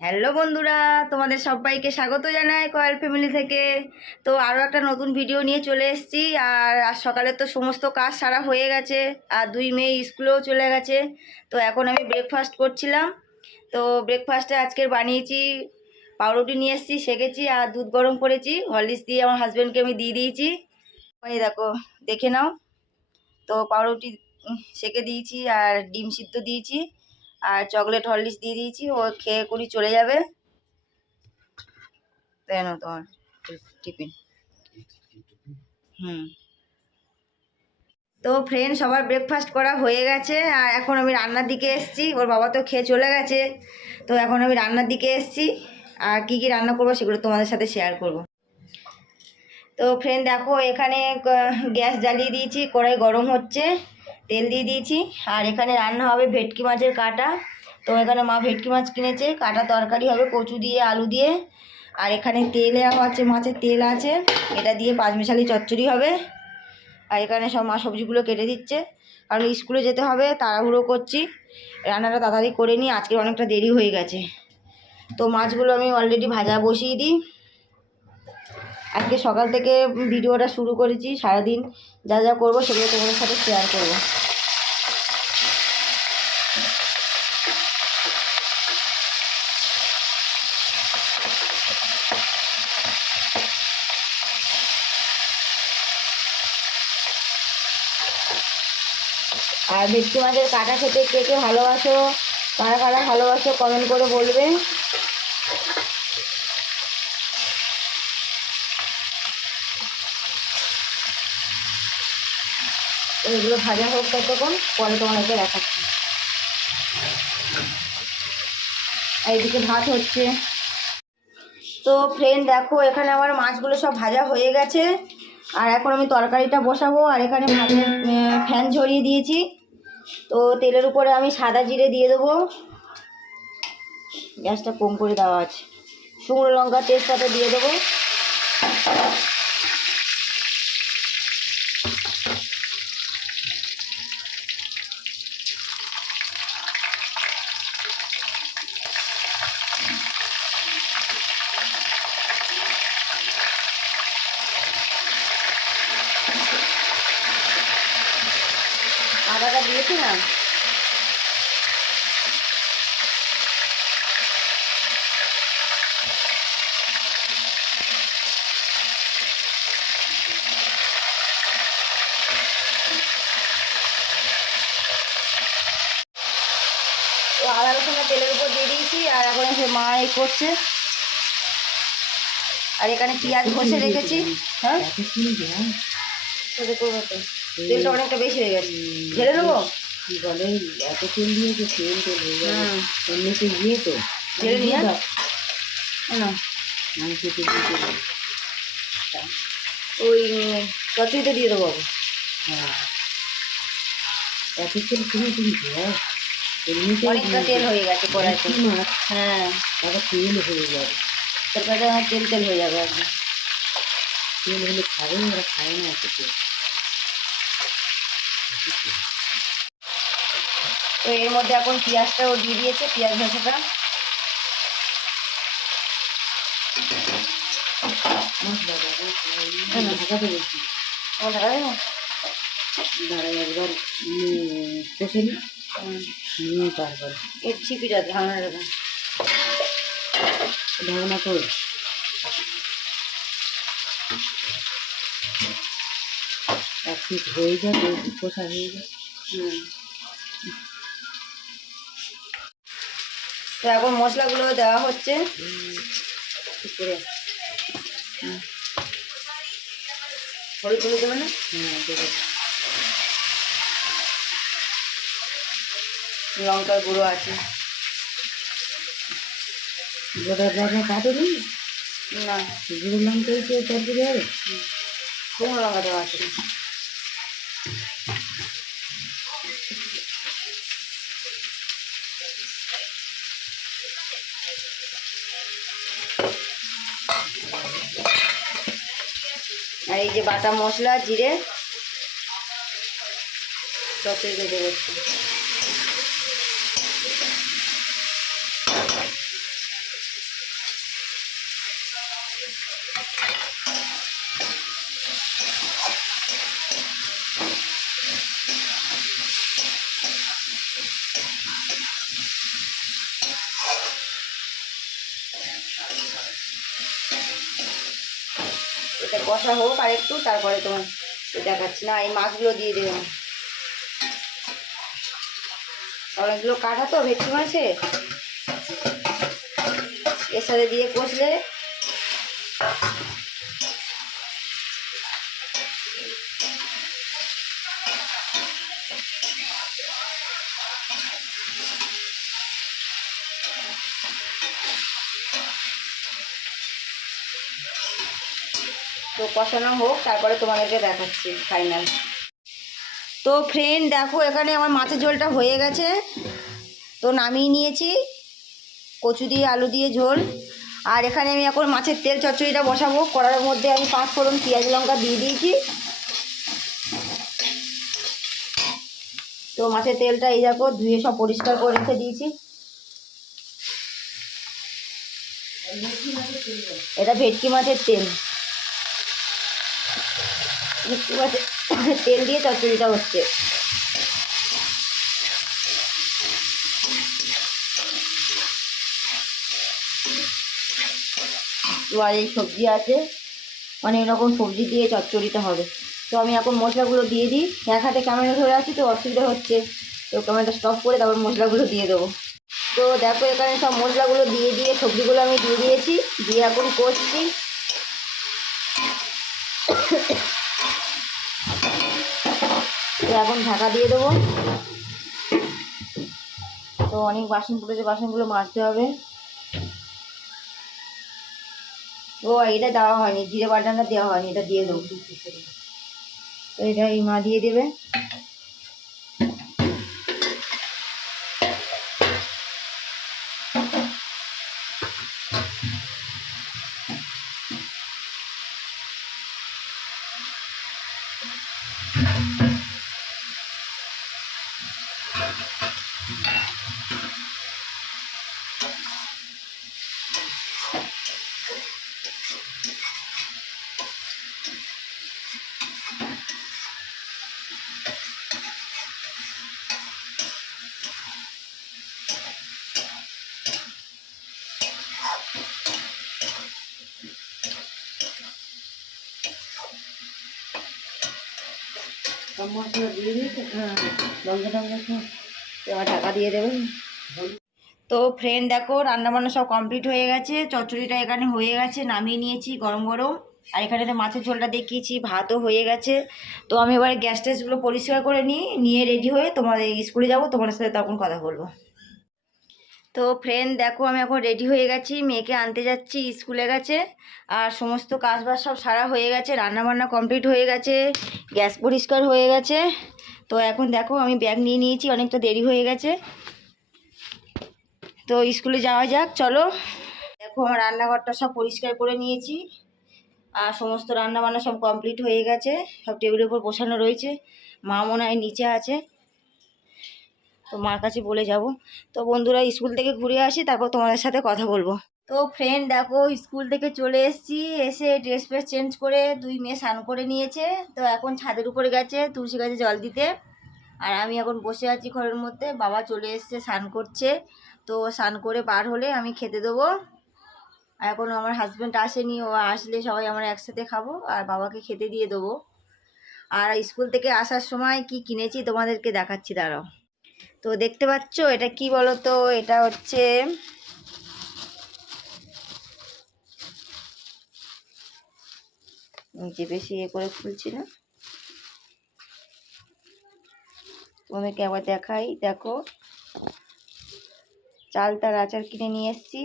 Hello বন্ধুরা, তোমাদের সবাইকে স্বাগত জানাই কয়েল ফ্যামিলি থেকে। তো আরও একটা নতুন ভিডিও নিয়ে চলে এসেছি, আর আজ সকালে তো সমস্ত কাজ সারা হয়ে গেছে, আর দুই মেয়ে স্কুলেও চলে গেছে। তো এখন আমি ব্রেকফাস্ট করছিলাম। তো ব্রেকফাস্টে আজকের বানিয়েছি, পাউরুটি নিয়ে এসেছি, সেকেছি, আর দুধ গরম করেছি। হরলিক্স দিয়ে আমার হাজব্যান্ডকে আমি দিয়ে দিয়েছি। এই দেখো, দেখে নাও। তো পাউরুটি সেকে দিয়েছি, আর ডিম সিদ্ধ দিয়েছি। আর চকলেট হরলিক্স দিয়ে দিয়েছি, ও খেয়ে করি চলে যাবে। তাই না তোমার টিফিন। হুম। তো ফ্রেন্ড সবার ব্রেকফাস্ট করা হয়ে গেছে, আর এখন আমি রান্নার দিকে এসেছি, ওর বাবা তো খেয়ে চলে গেছে, তো এখন আমি রান্নার দিকে এসেছি, আর কি কি রান্না করব সেগুলো তোমাদের সাথে শেয়ার করব। তো ফ্রেন্ড দেখো, এখানে গ্যাস জ্বালিয়ে দিয়েছি, কড়াই গরম হচ্ছে তেল দিয়ে দিয়েছি। আর এখানে রান্না হবে ভেটকি মাছের কাটা। তো এখানে মা ভেটকি মাছ কিনেছে। কাটা তরকারি হবে, কচু দিয়ে, আলু দিয়ে। আর এখানে তেলে হচ্ছে মাছের তেল আছে। এটা দিয়ে পাঁচমিশালি চচ্চড়ি হবে। আর এখানে সব মা সবজিগুলো কেটে দিচ্ছে। কারণ স্কুলে যেতে হবে, তাড়াহুড়ো করছি। রান্নাটা তাড়াতাড়ি করে নিই, আজকে অনেকটা দেরি হয়ে গেছে। তো মাছগুলো আমি অলরেডি ভাজা বসিয়ে দিই। আজকে সকাল থেকে ভিডিওটা শুরু করেছি, সারাদিন যা যা করব সেগুলো তোমাদের সাথে শেয়ার করব। আর ভেটকি মাছের কাটা খেতে কে কে ভালোবাসো, কারা কারা ভালোবাসো কমেন্ট করে বলবে। এগুলো ভাজা হোক ততক্ষণ, পরে তোমাদেরকে দেখাচ্ছি। এইদিকে ভাত হচ্ছে। তো ফ্রেন্ড দেখো, এখানে আমার মাছগুলো সব ভাজা হয়ে গেছে। আর এখন আমি তরকারিটা বসাবো। আর এখানে ভাতের ফ্যান ঝরিয়ে দিয়েছি। তো তেলের উপরে আমি সাদা জিরে দিয়ে দেবো। গ্যাসটা কম করে দেওয়া আছে। শুকনো লঙ্কা তেজপাতা দিয়ে দেবো আদাটা দিয়েছি না তো আদা রসুনটা তেলের উপর দিয়ে দিয়েছি আর এখন এসে মা এই করছে। আর এখানে পেঁয়াজ ঘষে রেখেছি হ্যাঁ? তেলটা অনেকটা বেশি হয়ে গেছে। ঢেলে নেব কি বলে এত তেল দিয়েছে তেল তেল হয়ে যাবে এমনিতে গিয়ে তো ঢেলে নিয়ে দাও। না। তেল দিতে দাও। ওই চচড়িতে দিয়ে দেবো হ্যাঁ। এত তেল কিনে তুমি দাও এমনিতে অনেকটা তেল হয়ে গেছে কড়াইতে। হ্যাঁ। তারপর তেল হয়ে যাবে। তরকারিটা আমার তেল তেল হয়ে যাবে একদম। তেল হলে খাবে না ওরা খায় না এত তেল। তো এর মধ্যে এখন পেঁয়াজটাও দিয়ে দিয়েছে পেঁয়াজ। ঢাকাতে ঢাকা দেবো দাঁড়াই একবার কষে নি। নিয়ে তারপর এর ছিপিটা ধারণা দেবো ঢাকনা তোল এক পিস হয়ে যাবে কষা হয়ে হুম। তো এখন মশলাগুলো দেওয়া হচ্ছে। করে। হলুদ হলুদ দেবে না? হ্যাঁ দেবো। লঙ্কার গুঁড়ো আছে। গোটা দেখা কাটে নি? গুঁড়ো লঙ্কা হচ্ছে তরকারি হবে। লঙ্কা দেওয়া আছে। আর এই যে বাটা মশলা জিরে চচড়ি দেবো একটু এটা কষা হোক আর একটু, তারপরে তোমার দেখাচ্ছি। না, এই মাছগুলো দিয়ে দেবো অনেকগুলো কাটা তো, ভেটকি মাছে। এর সাথে দিয়ে কষলে তো কষানো হোক, তারপরে তোমাদেরকে দেখাচ্ছি ফাইনাল তো ফ্রেন্ড দেখো এখানে আমার মাছের ঝোলটা হয়ে গেছে। তো নামিয়ে নিয়েছি, কচু দিয়ে, আলু দিয়ে ঝোল। আর এখানে আমি এখন মাছের তেল চচ্চড়িটা বসাবো। কড়ার মধ্যে আমি পাঁচ ফোড়ন পেঁয়াজ লঙ্কা দিয়ে দিয়েছি। তো মাছের তেলটা এই দেখো, ধুয়ে সব পরিষ্কার করে রেখে দিয়েছি। এটা ভেটকি মাছের তেল। ভেটকি মাছের তেল দিয়ে চচ্চড়িটা হচ্ছে। আর এই সবজি আছে। অনেক রকম সবজি দিয়ে চচ্চড়িটা হবে। তো আমি এখন মশলাগুলো দিয়ে দিই। এক হাতে ক্যামেরা ধরে আছি, তো অসুবিধা হচ্ছে। তো ক্যামেরাটা স্টপ করে তারপর মশলাগুলো দিয়ে দেবো। তো দেখো এখানে সব মশলাগুলো দিয়ে দিয়ে সবজিগুলো আমি দিয়ে দিয়েছি। দিয়ে এখন কষছি। তো এখন ঢাকা দিয়ে দেবো। তো অনেক বাসন পড়েছে, বাসনগুলো মাজতে হবে। ও, এটা দেওয়া হয়নি, জিরে বাটাটা দেওয়া হয়নি, এটা দিয়ে দেবো। তো এটা এই মা দিয়ে দেবে। এবার দিয়ে দেবেন তো ফ্রেন্ড দেখো রান্না বান্না সব কমপ্লিট হয়ে গেছে। চচ্চড়িটা এখানে হয়ে গেছে, নামিয়ে নিয়েছি গরম গরম। আর এখানে তো মাছের ঝোলটা দেখিয়েছি, ভাতও হয়ে গেছে। তো আমি এবার গ্যাস ট্যাসগুলো পরিষ্কার করে নিই, নিয়ে রেডি হয়ে তোমাদের স্কুলে যাব তোমার সাথে তখন কথা বলব। তো ফ্রেন্ড দেখো আমি এখন রেডি হয়ে গেছি, মেয়েকে আনতে যাচ্ছি স্কুলে গেছে আর সমস্ত কাজবাজ সব সারা হয়ে গেছে, রান্নাবান্না কমপ্লিট হয়ে গেছে, গ্যাস পরিষ্কার হয়ে গেছে। তো এখন দেখো আমি ব্যাগ নিয়ে নিয়েছি, অনেকটা দেরি হয়ে গেছে। তো স্কুলে যাওয়া যাক, চলো। দেখো আমার রান্নাঘরটা সব পরিষ্কার করে নিয়েছি। আর সমস্ত রান্না বান্না সব কমপ্লিট হয়ে গেছে, সব টেবিলের উপর বসানো রয়েছে। মা মনে হয় নিচে আছে। তো মার কাছে বলে যাব। তো বন্ধুরা, স্কুল থেকে ঘুরে আসি, তারপর তোমাদের সাথে কথা বলব। তো ফ্রেন্ড দেখো, স্কুল থেকে চলে এসেছি, এসে ড্রেস ফ্রেস চেঞ্জ করে দুই মেয়ে স্নান করে নিয়েছে। তো এখন ছাদের উপরে গেছে তুলসী গাছে জল দিতে। আর আমি এখন বসে আছি ঘরের মধ্যে, বাবা চলে এসছে স্নান করছে। তো স্নান করে বার হলে আমি খেতে দেবো। আর এখন আমার হাজব্যান্ড আসেনি, ও আসলে সবাই আমরা একসাথে খাব, আর বাবাকে খেতে দিয়ে দেবো। আর স্কুল থেকে আসার সময় কি কিনেছি তোমাদেরকে দেখাচ্ছি, দাঁড়াও। তো দেখতে পাচ্ছ, এটা কি বলো তো এটা হচ্ছে নিচে বেশি ইয়ে করে খুলছি না। তোমাদেরকে আবার দেখাই, দেখো। চালতার আচার কিনে নিয়ে এসেছি।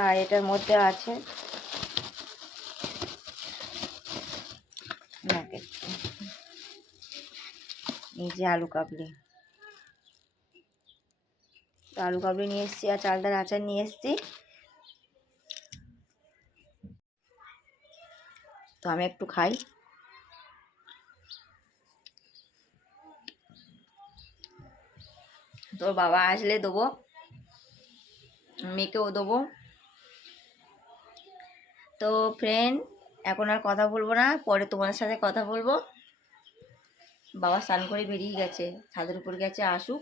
আর এটার মধ্যে আছে এই যে আলু কাবলি। তো আলু কাবলি নিয়ে এসেছি আর চালতার আচার নিয়ে এসেছি। তো আমি একটু খাই। তোর বাবা আসলে দেবো। মেয়েকেও দেবো। তো ফ্রেন্ড এখন আর কথা বলব না, পরে তোমাদের সাথে কথা বলব। বাবা স্নান করে বেরিয়ে গেছে। ছাদের উপর গেছে, আসুক।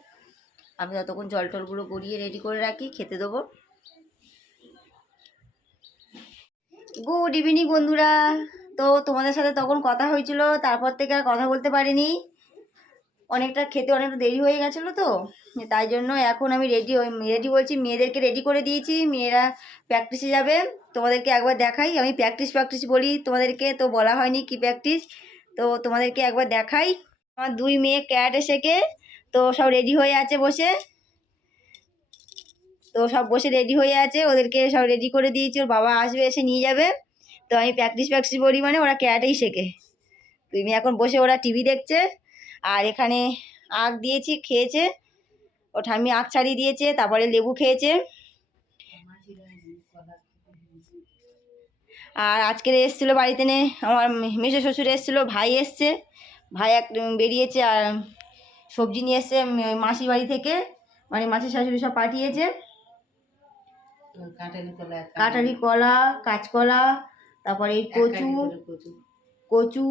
আমি ততক্ষণ জল টলগুলো গড়িয়ে রেডি করে রাখি, খেতে দেবো। গুড ইভিনিং বন্ধুরা। তো তোমাদের সাথে তখন কথা হয়েছিল, তারপর থেকে আর কথা বলতে পারিনি। অনেকটা খেতে অনেকটা দেরি হয়ে গেছিল তো, তাই জন্য এখন আমি রেডি রেডি বলছি মেয়েদেরকে রেডি করে দিয়েছি। মেয়েরা প্র্যাকটিসে যাবে। তোমাদেরকে একবার দেখাই। আমি প্র্যাকটিস প্র্যাকটিস বলি তোমাদেরকে, তো বলা হয়নি কি প্র্যাকটিস তো তোমাদেরকে একবার দেখাই। আমার দুই মেয়ে ক্যারাটে শেখে তো সব রেডি হয়ে আছে বসে। তো সব বসে রেডি হয়ে আছে, ওদেরকে সব রেডি করে দিয়েছি, ওর বাবা আসবে, এসে নিয়ে যাবে। তো আমি প্র্যাকটিস প্র্যাকটিস করি মানে ওরা ক্যারাটেই শেখে। তুমি এখন বসে ওরা টিভি দেখছে, আর এখানে আখ দিয়েছি, খেয়েছে। ও ঠাম্মি আখ ছাড়িয়ে দিয়েছে, তারপরে লেবু খেয়েছে। আর আজকের এসেছিল বাড়িতে নে, আমার মেসো শ্বশুর এসেছিল, ভাই এসছে। ভাই এক বেরিয়েছে আর সবজি নিয়ে এসছে মাসির বাড়ি থেকে। মানে মাসির শাশুড়ি সব পাঠিয়েছে। কাটারি কলা কাঁচকলা তারপরে এই কচু কচু। কচু।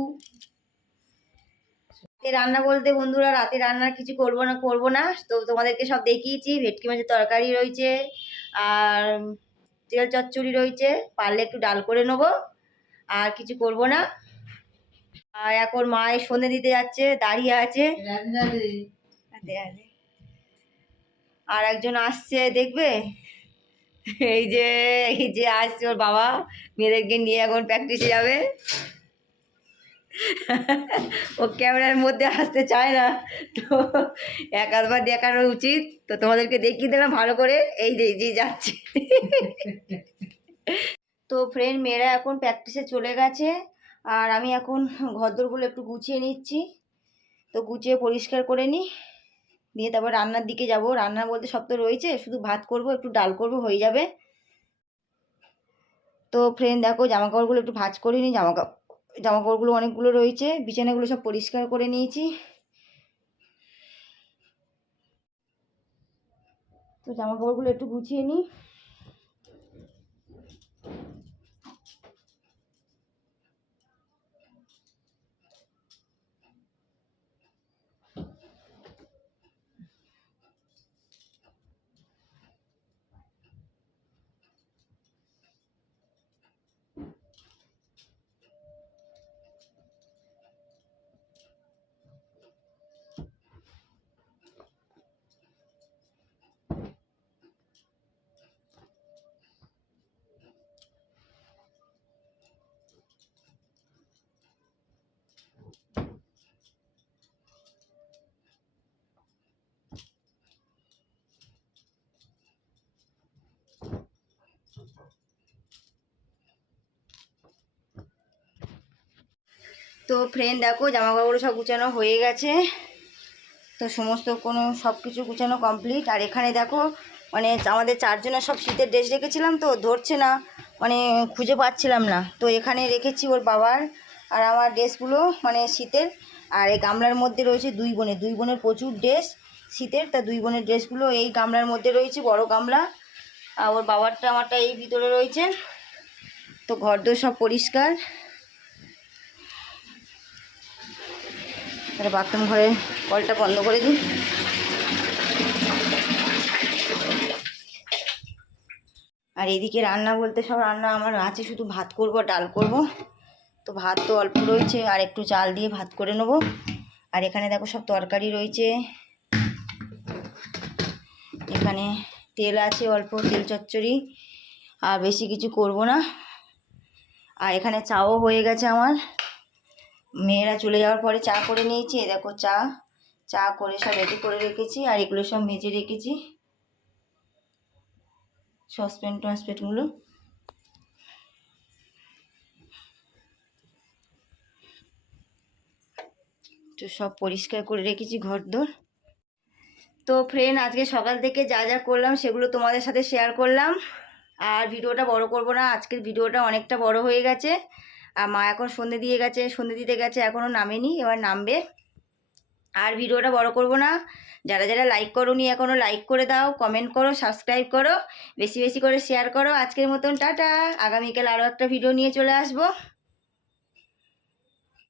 রান্না বলতে বন্ধুরা রাতে রান্না কিছু করব না করব না। তো তোমাদেরকে সব দেখিয়েছি ভেটকি মাছের তরকারি রয়েছে আর তেল চচ্চড়ি রয়েছে। পারলে একটু ডাল করে নেব আর কিছু করব না। আর এখন মায়ের সন্ধে দিতে যাচ্ছে, দাঁড়িয়ে আছে। আর একজন আসছে, দেখবে? এই যে এই যে আসছে ওর বাবা। মেয়েদেরকে নিয়ে এখন প্র্যাকটিসে যাবে। ও ক্যামেরার মধ্যে আসতে চায় না। তো এক আধবার দেখানো উচিত। তো তোমাদেরকে দেখিয়ে দিলাম ভালো করে। এই যে যে যাচ্ছে। তো ফ্রেন্ড মেয়েরা এখন প্র্যাকটিসে চলে গেছে। আর আমি এখন ঘরদোরগুলো একটু গুছিয়ে নিচ্ছি। তো গুছিয়ে পরিষ্কার করে নিই। দিয়ে তারপর রান্নার দিকে যাব। রান্না বলতে সব তো রয়েছে, শুধু ভাত করব, একটু ডাল করব, হয়ে যাবে। তো ফ্রেন্ড দেখো জামা কাপড়গুলো একটু ভাজ করে নিই। জামা কাপড় জামা কাপড়গুলো অনেকগুলো রয়েছে। বিছানাগুলো সব পরিষ্কার করে নিয়েছি। তো জামা কাপড়গুলো একটু গুছিয়ে নিই। তো ফ্রেন্ড দেখো জামা কাপড় সব গুছানো হয়ে গেছে। তো সমস্ত কোনো সব কিছু গুছানো কমপ্লিট আর এখানে দেখো মানে আমাদের চারজনের সব শীতের ড্রেস রেখেছিলাম তো, ধরছে না মানে খুঁজে পাচ্ছিলাম না। তো এখানে রেখেছি ওর বাবার আর আমার ড্রেসগুলো মানে শীতের। আর এই গামলার মধ্যে রয়েছে দুই বোনের। দুই বোনের প্রচুর ড্রেস শীতের, তা দুই বোনের ড্রেসগুলো এই গামলার মধ্যে রয়েছে, বড় গামলা। আর ওর বাবারটা আমারটা এই ভিতরে রয়েছে। তো ঘরদোর সব পরিষ্কার। তাহলে বাথরুম ঘরে কলটা বন্ধ করে দিই। আর এদিকে রান্না বলতে সব রান্না আমার আছে, শুধু ভাত করব ডাল করব। তো ভাত তো অল্প রয়েছে, আর একটু চাল দিয়ে ভাত করে নেব। আর এখানে দেখো সব তরকারি রয়েছে। এখানে তেল আছে, অল্প তেল চচ্চড়ি, আর বেশি কিছু করব না। আর এখানে চাও হয়ে গেছে আমার। মেয়েরা চলে যাওয়ার পরে চা করে নিয়েছি দেখো চা। চা করে সব রেডি করে রেখেছি আর এগুলো সব মেজে রেখেছি। সসপ্যান টসপ্যানগুলো তো সব পরিষ্কার করে রেখেছি ঘরদোর। তো ফ্রেন্ড আজকে সকাল থেকে যা যা করলাম সেগুলো তোমাদের সাথে শেয়ার করলাম। আর ভিডিওটা বড় করব না, আজকের ভিডিওটা অনেকটা বড় হয়ে গেছে। আর মা এখন সন্ধে দিয়ে গেছে, সন্ধে দিতে গেছে এখনও নামেনি, এবার নামবে। আর ভিডিওটা বড় করব না। যারা যারা লাইক করোনি এখনও লাইক করে দাও কমেন্ট করো সাবস্ক্রাইব করো, বেশি বেশি করে শেয়ার করো। আজকের মতন টাটা। আগামীকাল আরও একটা ভিডিও নিয়ে চলে আসব।